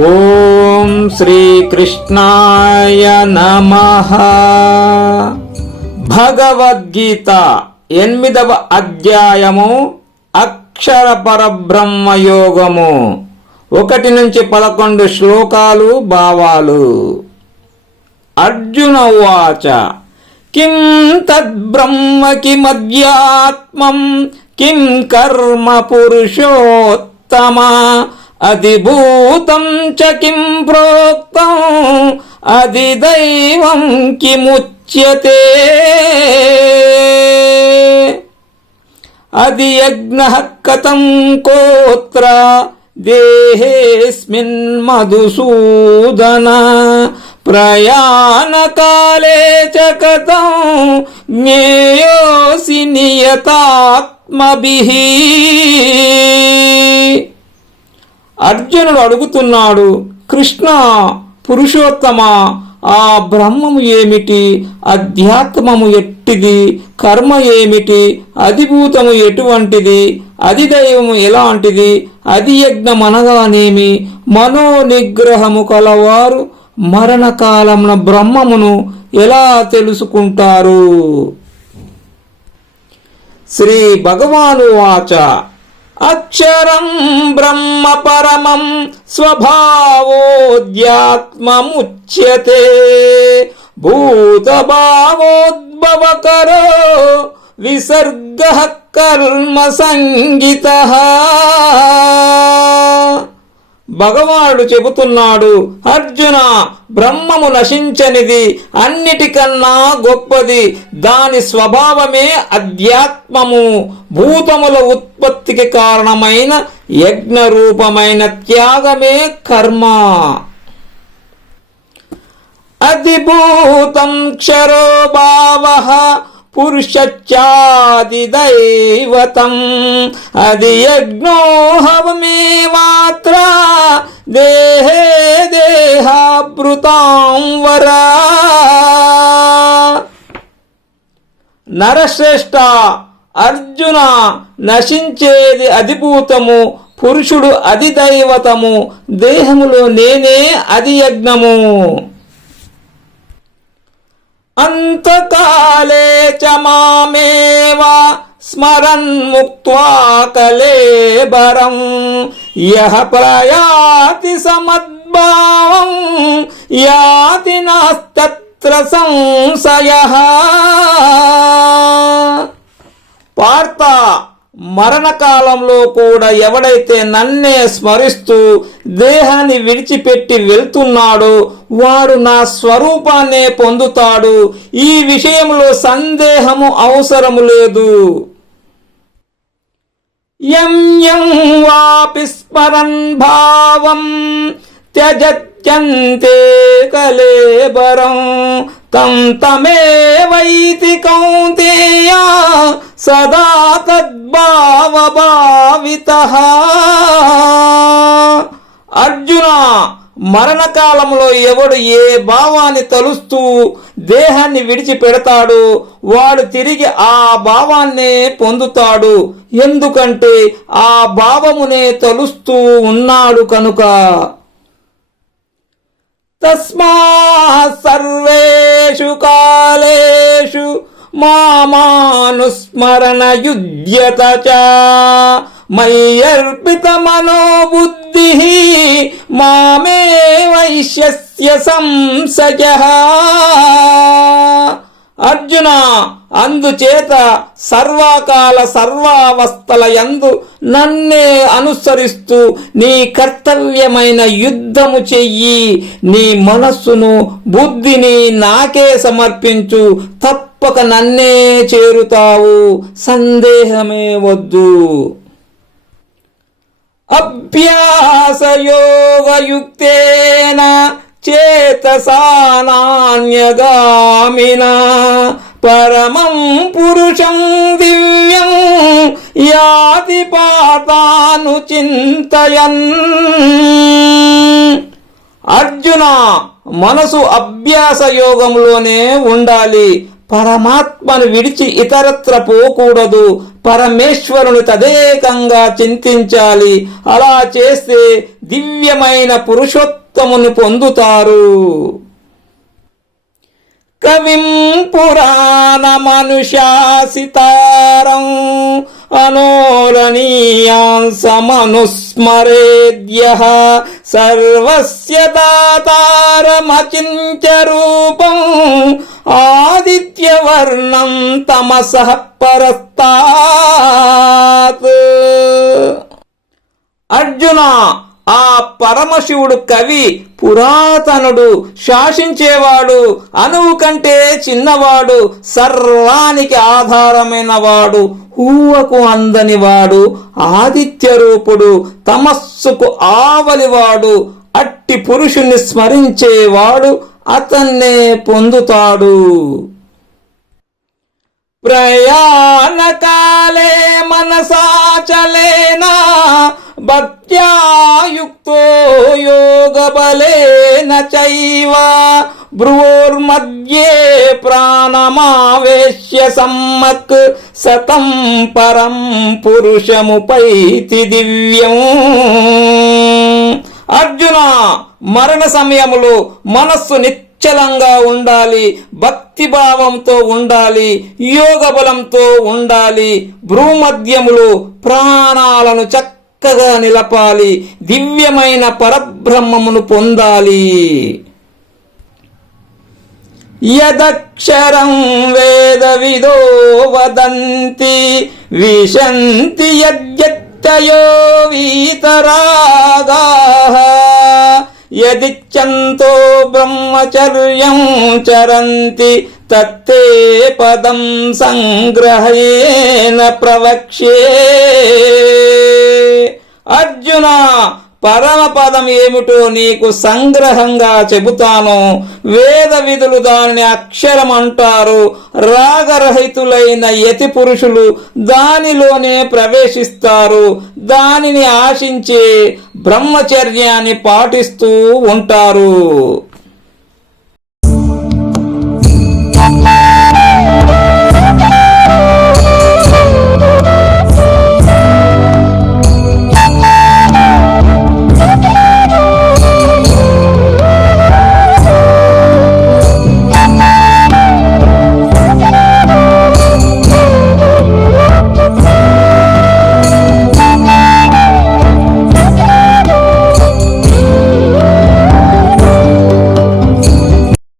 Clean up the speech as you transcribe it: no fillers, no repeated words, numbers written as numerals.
ఓం శ్రీకృష్ణాయ నమః. భగవద్గీత 8వ అధ్యాయము అక్షర పరబ్రహ్మ యోగము. 1 నుంచి 11 శ్లోకాలు భావాలు. అర్జున ఉవాచ కిం తద్బ్రహ్మ కిమధ్యాత్మం కిం కర్మ పురుషోత్తమ అధిభూతం చ కిం ప్రోక్తం అధిదైవం కిముచ్యతే అధియజ్ఞః కథం కోత్ర దేహేస్మిన్ మధుసూదన ప్రయాణకాలే చ కథం జ్ఞేయోసి నియతాత్మభిః. అర్జునుడు అడుగుతున్నాడు, కృష్ణ పురుషోత్తమ, ఆ బ్రహ్మము ఏమిటి? అధ్యాత్మము ఎట్టిది? కర్మ ఏమిటి? అధిభూతము ఎటువంటిది? అధిదైవము ఎలాంటిది? అధియజ్ఞమనగానేమి? మనోనిగ్రహము కలవారు మరణకాలమున బ్రహ్మమును ఎలా తెలుసుకుంటారు? శ్రీ భగవాను వాచ అక్షరం బ్రహ్మ పరమం స్వభావోధ్యాత్మముచ్యతే భూతభావోద్భవకరో విసర్గః కర్మ సంగీతః. భగవానుడు చెబుతున్నాడు, అర్జున, బ్రహ్మము నశించనిది, అన్నిటికన్నా గొప్పది. దాని స్వభావమే అధ్యాత్మము. భూతముల ఉత్పత్తికి కారణమైన యజ్ఞ రూపమైన త్యాగమే కర్మ. అధిభూతం క్షరో భావః పురుషచ్చాదిదైవతం అధియజ్ఞో హవమేవాత్ర దేహే దేహాభృతాం వరా. నరశ్రేష్ఠ అర్జున, నశించేది అధిభూతము, పురుషుడు అధిదైవతము, దేహములో నేనే అధియజ్ఞము. అంతకాలే చ మామేవ స్మరన్ ముక్త్వా కలేబరం యః ప్రయాతి సమద్భావం యాతి నాస్తత్ర సంశయః. పార్థ, మరణకాలంలో కూడా ఎవడైతే నన్నే స్మరిస్తూ దేహాన్ని విడిచిపెట్టి వెళ్తున్నాడో వాడు నా స్వరూపాన్నే పొందుతాడు. ఈ విషయంలో సందేహము అవసరము లేదు. యం యం వాపి స్మరన్ భావం త్యజత్యంతే కలేబరం తం తమేవైతి కౌంతేయ సదా తద్భావభావితః. అర్జున, మరణకాలంలో ఎవడు ఏ భావాన్ని తలుస్తూ దేహాన్ని విడిచిపెడతాడో వాడు తిరిగి ఆ భావాన్నే పొందుతాడు. ఎందుకంటే ఆ భావమునే తలుస్తూ ఉన్నాడు కనుక. తస్మాత్ సర్వేషు కాలేషు మామానుస్మరణ యుధ్యత చ మయ్యర్పిత మనోబుద్ధిః మామే వైశ్యస్య సంశయః. అర్జున, అందుచేత సర్వకాల సర్వావస్థల యందు నన్నే అనుసరిస్తూ నీ కర్తవ్యమైన యుద్ధము చెయ్యి. నీ మనస్సును బుద్ధిని నాకే సమర్పించు. తప్పక నన్నే చేరుతావు, సందేహమే వద్దు. అభ్యాసయోగయుక్తేన చేతసా నాన్యగామినా పరమం పురుషం దివ్యం యాతి పాతాను చింతయన్. అర్జున, మనసు అభ్యాస యోగంలోనే ఉండాలి. పరమాత్మను విడిచి ఇతరత్ర పోకూడదు. పరమేశ్వరుని తదేకంగా చింతించాలి. అలా చేస్తే దివ్యమైన పురుషోత్తముని పొందుతారు. కవిం పురాణమనుశాసితారం అనోరణీయాంసమనుస్మరేద్యః సర్వస్య దాతారమచింత్య రూపం ఆదిత్యవర్ణం తమసః పరస్తాత్. అర్జున, ఆ పరమశివుడు కవి, పురాతనుడు, శాసించేవాడు, అణువు కంటే చిన్నవాడు, సర్వానికి ఆధారమైన వాడు, ఊహకు అందనివాడు, ఆదిత్య రూపుడు, తమస్సుకు ఆవలివాడు. అట్టి పురుషుని స్మరించేవాడు అతన్నే పొందుతాడు. ప్రయాణకాలే మనసాచలేన భక్త్యా యుక్తో యోగబలేన చైవ భ్రువోర్మధ్యే ప్రాణమావేశ్య సమ్మక్ సతం పరం పురుషముపైతి దివ్యం. అర్జున, మరణ సమయములో మనస్సు నిశ్చలంగా ఉండాలి, భక్తిభావంతో ఉండాలి, యోగ బలంతో ఉండాలి. భ్రూమధ్యములో ప్రాణాలను చక్కగా నిలపాలి, దివ్యమైన పరబ్రహ్మమును పొందాలి. యదక్షరం వేదవిదో వదంతి విశంతి యద్యత్తయో వీతరాగాః యదిచ్ఛంతో బ్రహ్మచర్యం చరంతి తత్తే పదం సంగ్రహేణ ప్రవక్ష్యే. అర్జున, పరమపదం ఏమిటో నీకు సంగ్రహంగా చెబుతాను. వేద విధులు దానిని అక్షరం అంటారు. రాగరహితులైన యతి పురుషులు దానిలోనే ప్రవేశిస్తారు. దానిని ఆశించే బ్రహ్మచర్యాన్ని పాటిస్తూ ఉంటారు.